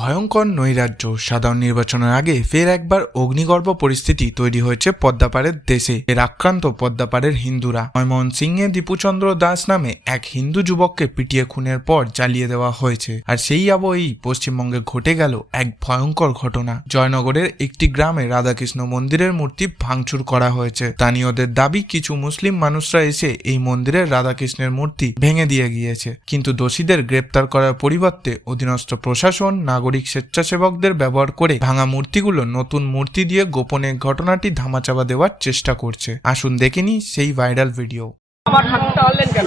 ভয়ঙ্কর নৈরাজ্য। সাধারণ নির্বাচনের আগে ফের একবার অগ্নিগর্ভ পরিস্থিতি তৈরি হয়েছে পদ্মাপাড়ের দেশে। এর আক্রান্ত পদ্মাপাড়ের হিন্দুরা। ময়মোহন সিংহে দীপুচন্দ্র দাস নামে এক হিন্দু যুবককে পিটিয়ে খুনের পর জ্বালিয়ে দেওয়া হয়েছে। আর সেই আবহেই পশ্চিমবঙ্গে ঘটে গেল এক ভয়ঙ্কর ঘটনা। জয়নগরের একটি গ্রামে রাধাকৃষ্ণ মন্দিরের মূর্তি ভাঙচুর করা হয়েছে। স্থানীয়দের দাবি, কিছু মুসলিম মানুষরা এসে এই মন্দিরের রাধাকৃষ্ণের মূর্তি ভেঙে দিয়ে গিয়েছে। কিন্তু দোষীদের গ্রেপ্তার করার পরিবর্তে অধীনস্থ প্রশাসন, নাগরিক স্বেচ্ছাসেবকদের ব্যবহার করে ভাঙা মূর্তিগুলো নতুন মূর্তি দিয়ে গোপনে ঘটনাটি ধামাচাপা দেওয়ার চেষ্টা করছে। আসুন দেখে নিই সেই ভাইরাল ভিডিও। আবার ঠাকুরটা আনলেন কেন?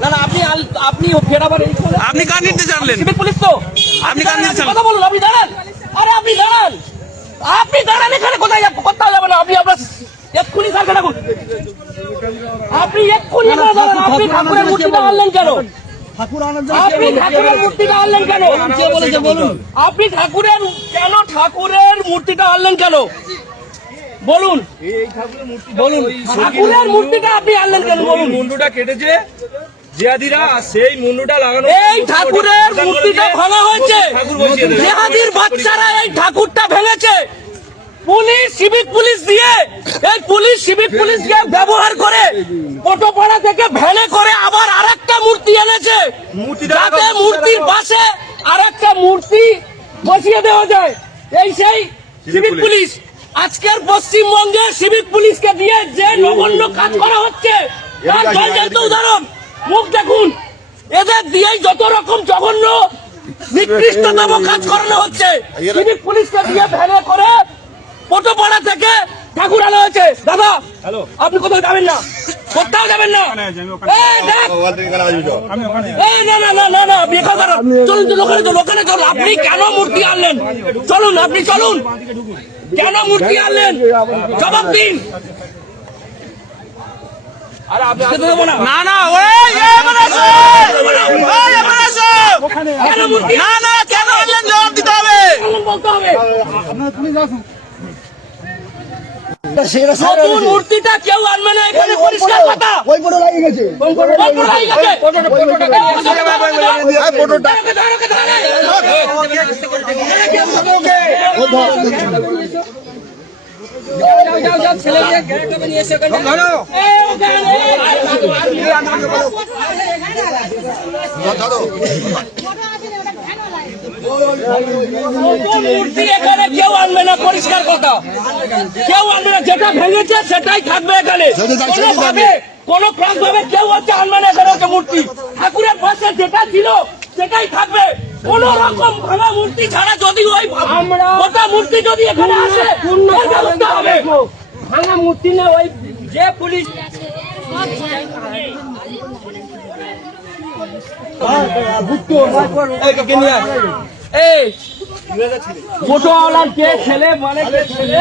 না না আপনি আল- আপনি ফের আবার আপনি কার নির্দেশ আনলেন? সিভিল পুলিশ তো। আপনি কার নির্দেশ কথা বলুন আপনি দাঁড়ান। আরে আপনি দাঁড়ান। আপনি দাঁড়ান এখানে কোথায় যাব? কোথাও যাবেন না। আপনি আপনার এক্ষুনি স্যারকে ডাকুন। আপনি এক্ষুনি এখানে দাঁড়ান আপনি ঠাকুরের মূর্তিটা আনলেন কেন? আপনি ঠাকুরের মূর্তিটা আনলেন কেন? বলেছে বলুন। আপনি ঠাকুরের কেন ঠাকুরের মূর্তিটা আনলেন কেন? বলুন। বলুন। ঠাকুরের মূর্তিটা আপনি আনলেন কেন? বলুন। মুন্ডুটা কেটেছে। জিয়াদিরা সেই মুন্ডুটা লাগানো এই ঠাকুরের মূর্তিটা ভাঙা হয়েছে। জেহাদির বাচ্চারা এই ঠাকুরটা ভেঙেছে। পুলিশ সিভিক পুলিশ দিয়ে এই পুলিশ সিভিক পুলিশকে ব্যবহার করে পটোপাড়া থেকে ভ্যানে করে আবার আরেকটা মূর্তি এনেছে। যাতে মূর্তির পাশে আরেকটা মূর্তি বসিয়ে দেওয়া যায়। এই সেই সিভিক পুলিশ। আজকের পশ্চিমবঙ্গে সিভিক পুলিশকে দিয়ে যে নগণ্য কাজ করা হচ্ছে তার জলজান্ত উদাহরণ। মুখ দেখুন। এদের দিয়েই যত রকম জঘন্য নিকৃষ্টতম কাজ করানো হচ্ছে। সিভিক পুলিশকে দিয়ে ভ্যানে করে পটোপাড়া থেকে ঠাকুর আনা হয়েছে দাদা আপনি কোথাও যাবেন না কোথাও যাবেন না না না না না না আপনি চলুন চলুন ওখানে চলুন ওখানে চলুন আপনি কেন মূর্তি আনলেন চলুন আপনি চলুন কেন মূর্তি আনলেন জবাব দিন না না কেন আনলেন জবাব দিতে হবে মূর্তিটা কেউ আনবে না এখানে পরিষ্কার কথা ওই ফটো লাগিয়ে গেছে কোন ফটো লাগিয়ে গেছে? হ্যাঁ, ফটোটা দাঁড়াও, মূর্তি এখানে কেউ আনবে না পরিষ্কার কথা। কেউ আনবে না যেটা ভেঙেছে সেটাই থাকবে এখানে। কোনোভাবে কোনো ভাবে কেউ হচ্ছে আনবে না এখানে হচ্ছে মূর্তি। ঠাকুরের পাশে যেটা ছিল সেটাই থাকবে। কোন রকম ভাঙা মূর্তি ছাড়া যদি ওই ওটা মূর্তি যদি এখানে আসে ব্যবস্থা হবে। ভাঙা মূর্তি না ওই যে পুলিশ এই কে ছেলে মানে কে ছেলে?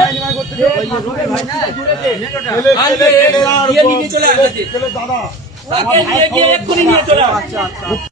নিয়ে চলে আসবে তাকে দিয়ে গিয়ে এক্ষুনি নিয়ে চলে আসবে